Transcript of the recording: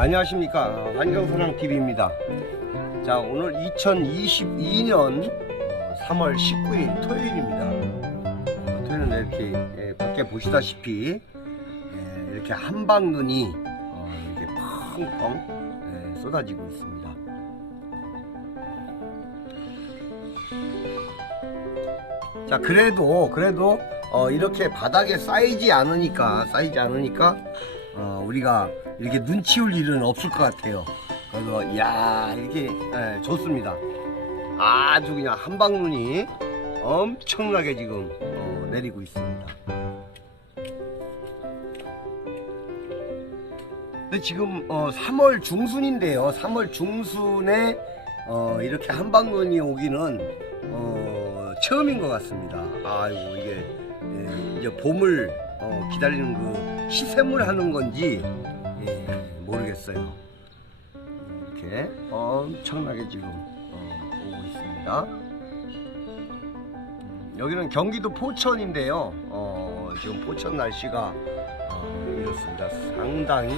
안녕하십니까. 환경사랑TV입니다. 자 오늘 2022년 3월 19일 토요일입니다. 어, 토요일은 이렇게 예, 밖에 보시다시피 예, 이렇게 한방눈이 어, 이렇게 펑펑 예, 쏟아지고 있습니다. 자 그래도 그래도 어, 이렇게 바닥에 쌓이지 않으니까 쌓이지 않으니까 어, 우리가 이렇게 눈 치울 일은 없을 것 같아요. 그래서 야 이렇게 예, 좋습니다. 아주 그냥 한방눈이 엄청나게 지금 어, 내리고 있습니다. 근데 지금 어, 3월 중순인데요. 3월 중순에 어, 이렇게 한방눈이 오기는 어, 처음인 것 같습니다. 아이고 이게 예, 이제 봄을 어, 기다리는 그 시샘을 하는 건지 예, 모르겠어요. 이렇게 엄청나게 지금 어, 오고 있습니다. 음, 여기는 경기도 포천인데요. 어, 지금 포천 날씨가 어, 이렇습니다. 상당히